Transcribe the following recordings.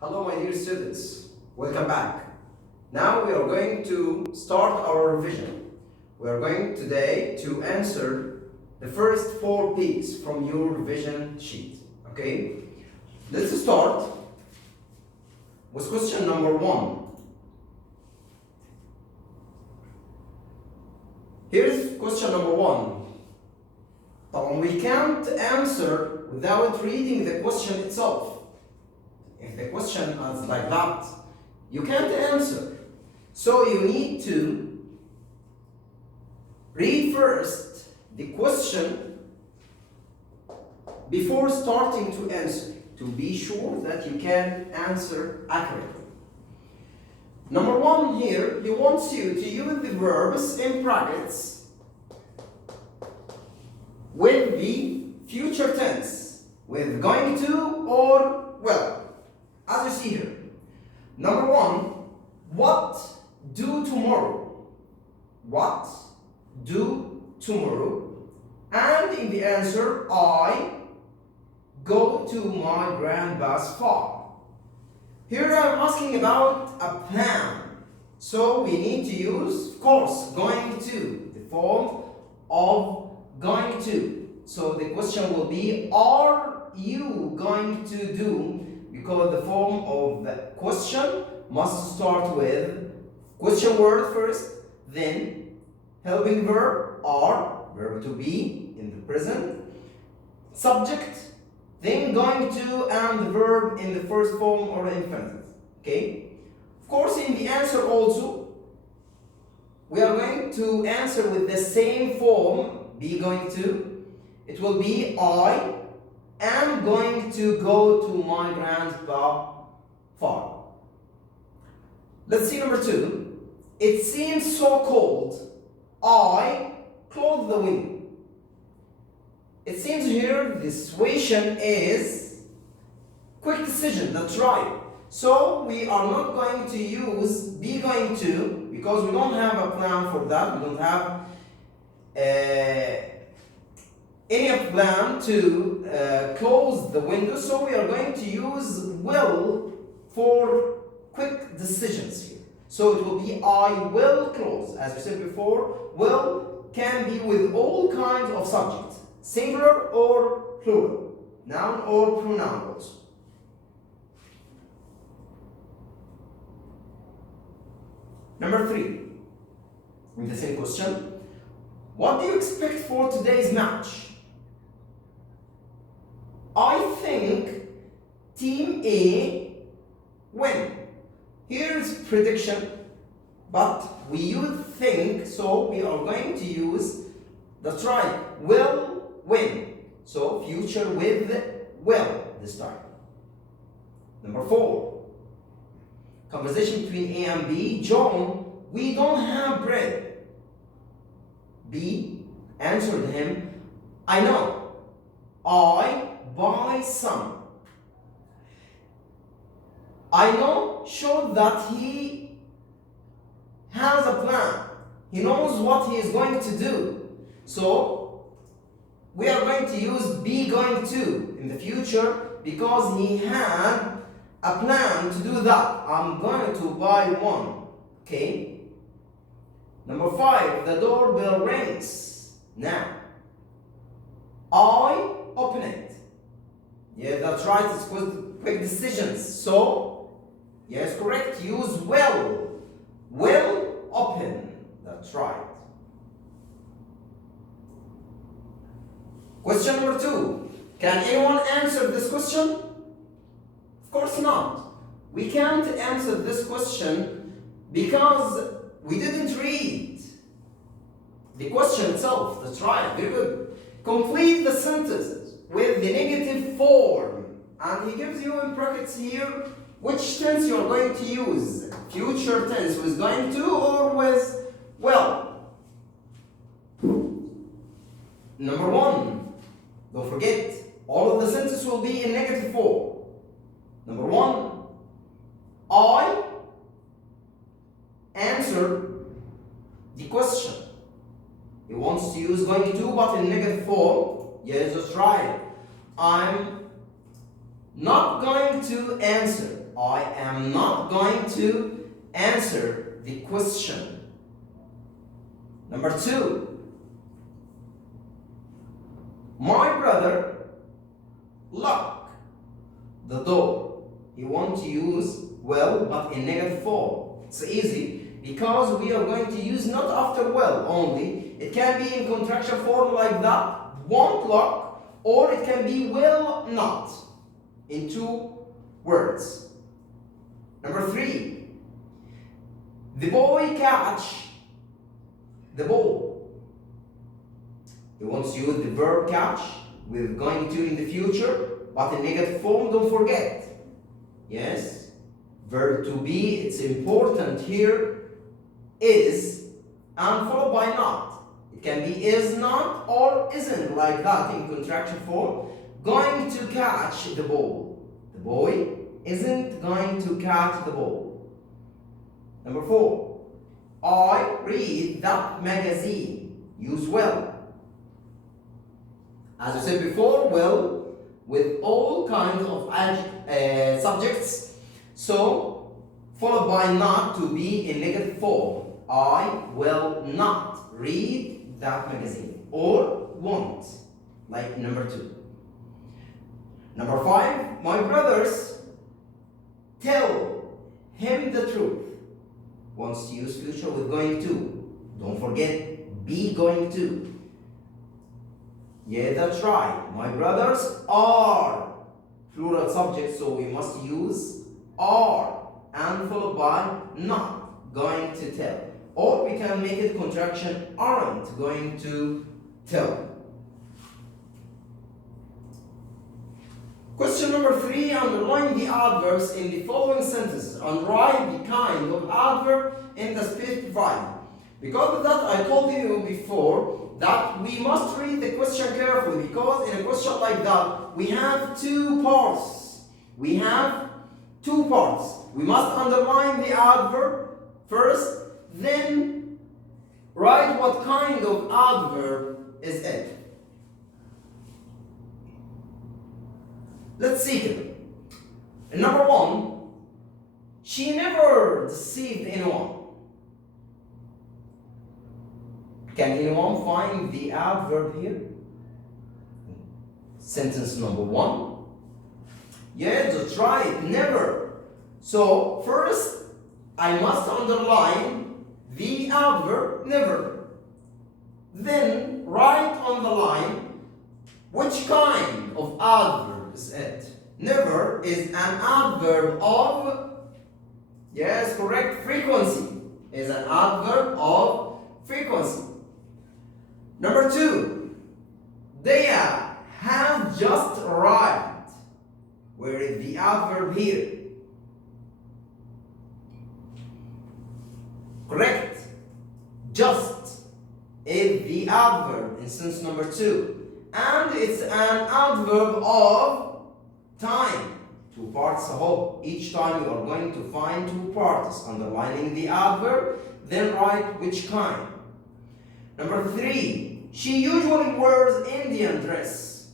Hello my dear students, welcome back. Now we are going to start our revision. We are going today to answer the first 4 P's from your revision sheet. Okay? Let's start with question number 1. Here's question number 1. We can't answer without reading the question itself. If the question is like that, you can't answer. So you need to read first the question before starting to answer, to be sure that you can answer accurately. Number 1 here, he wants you to use the verbs in brackets with the future tense, with going to or will. As you see here, number 1, what do tomorrow? What do tomorrow? And in the answer, I go to my grandpa's farm. Here I'm asking about a plan. So we need to use, of course, going to, the form of going to. So the question will be, are you going to do? Because the form of the question must start with question word first, then helping verb or verb to be in the present, subject, then going to, and the verb in the first form or infinitive. Okay? Of course, in the answer also, we are going to answer with the same form, be going to. It will be I am going to go to my grandpa's farm. Let's see number 2. It seems so cold. I close the window. It seems here the situation is quick decision, that's right. So we are not going to use be going to because we don't have a plan for that. We don't have any plan to close the window, so we are going to use will for quick decisions here. So it will be I will close. As we said before, will can be with all kinds of subjects, singular or plural, noun or pronoun also. Number 3, in the same question, what do you expect for today's match? I think Team A win. Here's prediction, but we use think, so we are going to use, that's right, will win. So future with will this time. Number 4, conversation between A and B. John, we don't have bread. B answered him, I know. I buy some. I know showed that he has a plan. He knows what he is going to do. So we are going to use be going to in the future because he had a plan to do that. I'm going to buy one. Okay? Number 5, the doorbell rings. Now, I open it. Yeah, that's right, it's quick decisions. So, yes, correct, use will. Will open. That's right. Question number 2. Can anyone answer this question? Of course not. We can't answer this question because we didn't read the question itself. That's right, very good. Complete the sentences with the negative form, and he gives you in brackets here which tense you are going to use. Future tense with going to or with will. Number 1, don't forget, all of the sentences will be in negative form. Number 1, I answer the question. He wants to use going to but in negative form. Yes, that's right. I'm not going to answer. I am not going to answer the question. Number 2. My brother lock the door. He wants to use will but in negative form. It's easy because we are going to use not after will only. It can be in contraction form like that, won't lock, or it can be will not in 2 words. Number 3. The boy catch the ball. He wants to use the verb catch with going to in the future, but in negative form, don't forget. Yes, verb to be, it's important here, is, and followed by not. It can be is not or isn't like that in contraction form. Going to catch the ball. The boy isn't going to catch the ball. Number 4. I read that magazine. Use will. As I said before, will with all kinds of subjects. So, followed by not to be in negative form. I will not read that magazine. Or won't, like number 2. Number 5, my brothers tell him the truth. Wants to use future with going to. Don't forget, be going to. Yeah, that's right. My brothers are plural subject, so we must use are and followed by not going to tell. Or we can make it contraction aren't going to tell. Question number 3, underline the adverbs in the following sentences and write the kind of adverb in the space provided. Because of that, I told you before that we must read the question carefully, because in a question like that, we have 2 parts. We have 2 parts. We must underline the adverb first, then write what kind of adverb is it. Let's see here. Number 1, she never deceived anyone. Can anyone find the adverb here? Sentence number 1. Yeah, that's right, never. So first, I must underline the adverb never. Then write on the line which kind of adverb is it. Never is an adverb of, yes, correct, frequency. Is an adverb of frequency. Number 2, they have just arrived. Where is the adverb here? Correct. Just is the adverb in sentence number 2. And it's an adverb of time. 2 parts, I hope. Each time you are going to find 2 parts. Underlining the adverb, then write which kind. Number 3, she usually wears Indian dress.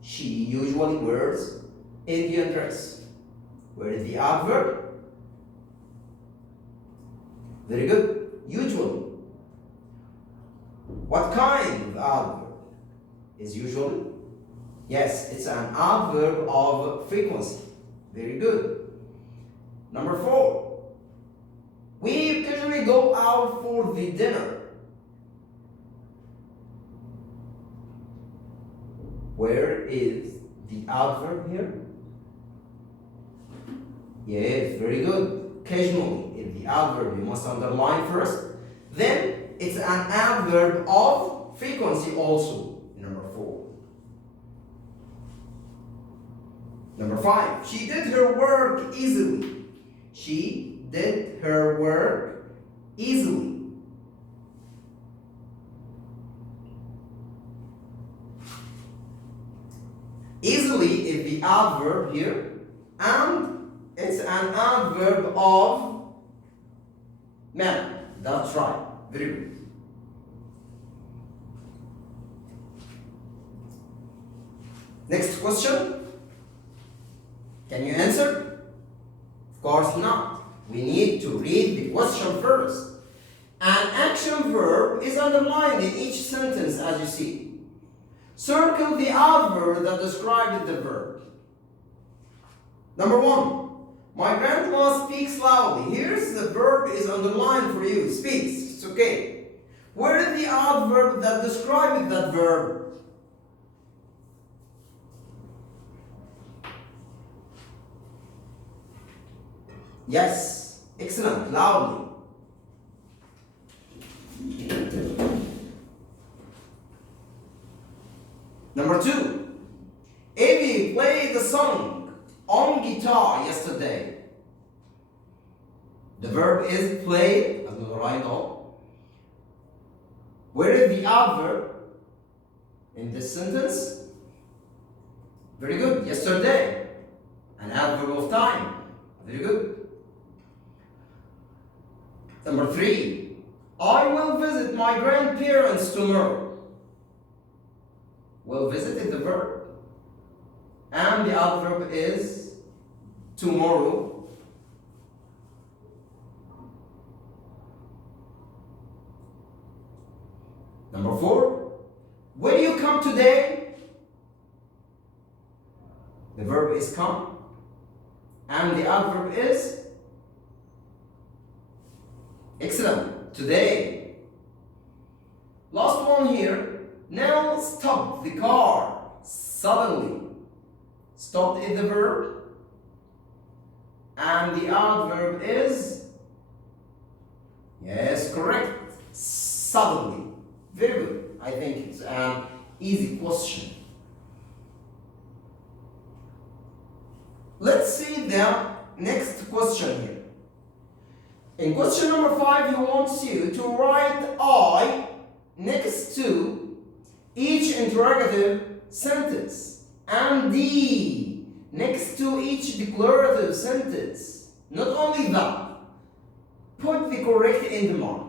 She usually wears Indian dress. Where is the adverb? Very good. Usually. What kind of adverb is usually? Yes, it's an adverb of frequency. Very good. Number 4, we occasionally go out for the dinner. Where is the adverb here? Yes, very good. Occasionally is the adverb. You must underline first. Then it's an adverb of frequency also. Number 4. Number 5. She did her work easily. She did her work easily. Easily is the adverb here, and it's an adverb of manner. That's right. Very good. Next question. Can you answer? Of course not. We need to read the question first. An action verb is underlined in each sentence as you see. Circle the adverb that describes the verb. Number 1. My grandma speaks loudly. Here's the verb is underlined for you. Speaks. It's okay. Where is the adverb that describes that verb? Yes. Excellent. Loudly. Number 2. Evie played the song on guitar yesterday. The verb is played. I'm going to write all. Where is the adverb in this sentence? Very good. Yesterday. An adverb of time. Very good. Number 3. I will visit my grandparents tomorrow. Will visit is the verb. And the adverb is tomorrow. Number 4. Will you come today? The verb is come. And the adverb is excellent. Today. Last one here. Now stop the car. Suddenly. Stopped is the verb. And the adverb is, yes, correct. Suddenly. Very good. I think it's an easy question. Let's see the next question here. In question number 5, he wants you to write I next to each interrogative sentence and D next to each declarative sentence. Not only that, put the correct end mark.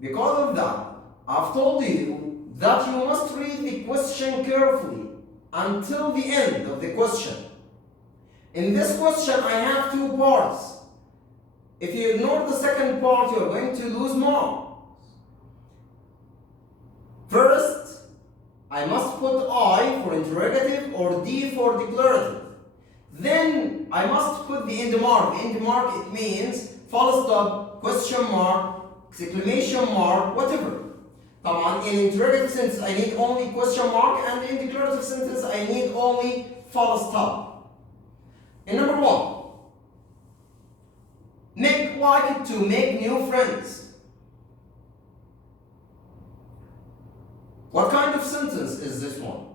Because of that, I've told you that you must read the question carefully until the end of the question. In this question, I have 2 parts. If you ignore the second part, you're going to lose marks. First, I must put I for interrogative or D for declarative. Then, I must put the end mark. End mark, it means full stop, question mark, exclamation mark, whatever. In interrogative sentence, I need only question mark, and in declarative sentence, I need only full stop. And number 1, make like to make new friends. What kind of sentence is this one?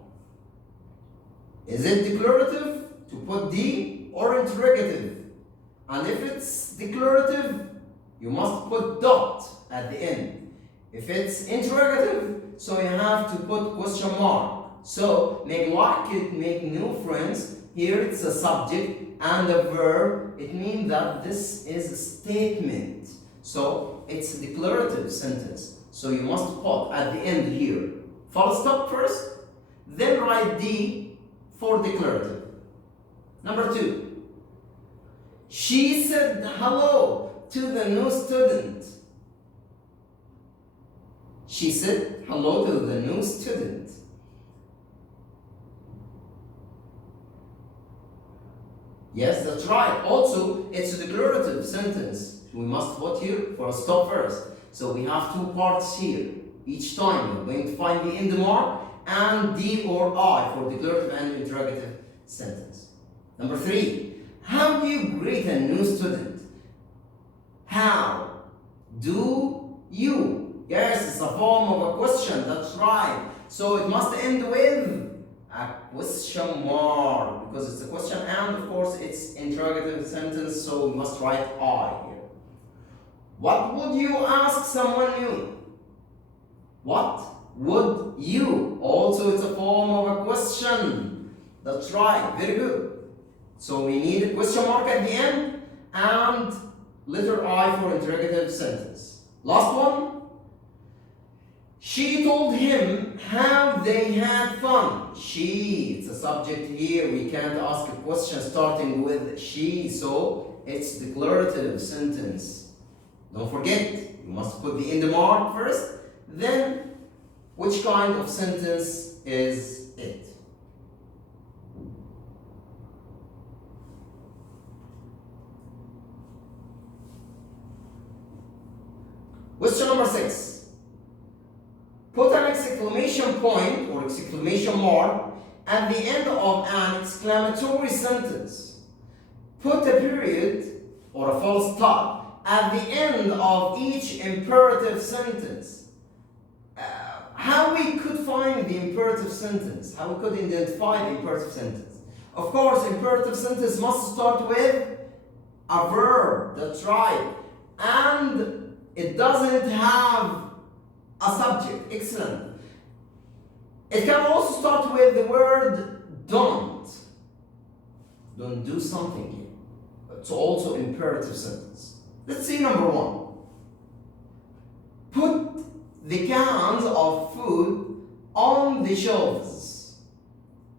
Is it declarative to put D or interrogative? And if it's declarative, you must put dot at the end. If it's interrogative, so you have to put question mark. So make like it, make new friends. Here it's a subject and a verb. It means that this is a statement. So it's a declarative sentence. So you must put at the end here full stop first, then write D for declarative. Number 2. She said hello to the new student. She said hello to the new student. Yes, that's right. Also, it's a declarative sentence. We must put here for a stop first. So we have 2 parts here. Each time you're going to find the end mark and D or I for declarative and interrogative sentence. Number 3. How do you greet a new student? How do you? Yes, it's a form of a question. That's right. So it must end with a question mark because it's a question and of course it's interrogative sentence, so we must write I here. What would you ask someone new? What would you? Also it's a form of a question. That's right, very good. So we need a question mark at the end and letter I for interrogative sentence. Last one. She told him how they had fun. She, it's a subject here. We can't ask a question starting with she, so it's declarative sentence. Don't forget, you must put the end mark first. Then, which kind of sentence is it? Question number 6. Put an exclamation point or exclamation mark at the end of an exclamatory sentence. Put a period or a full stop at the end of each imperative sentence. How we could find the imperative sentence? How we could identify the imperative sentence? Of course, imperative sentence must start with a verb. That's right. And it doesn't have a subject. Excellent. It can also start with the word don't. Don't do something here. It's also imperative sentence. Let's see number 1. Put the cans of food on the shelves.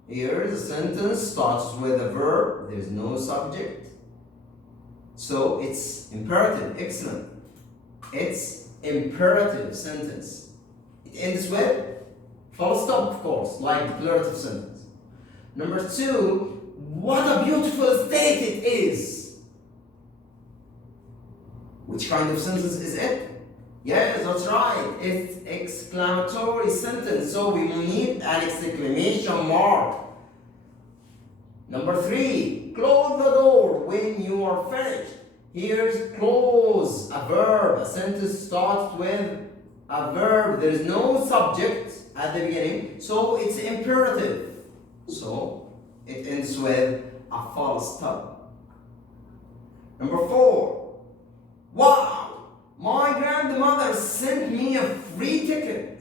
Here the sentence starts with a verb. There's no subject. So it's imperative. Excellent. It's imperative sentence. It ends with full stop, of course, like declarative sentence. Number 2, what a beautiful state it is. Which kind of sentence is it? Yes, that's right. It's exclamatory sentence, so we will need an exclamation mark. Number 3, close the door when you are finished. Here's close, a verb. A sentence starts with a verb. There is no subject at the beginning, so it's imperative. So it ends with a full stop. Number 4, wow, my grandmother sent me a free ticket.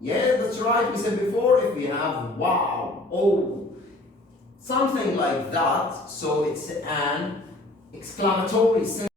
Yeah, that's right. We said before, if we have wow, oh, something like that, so it's an exclamatory sentence.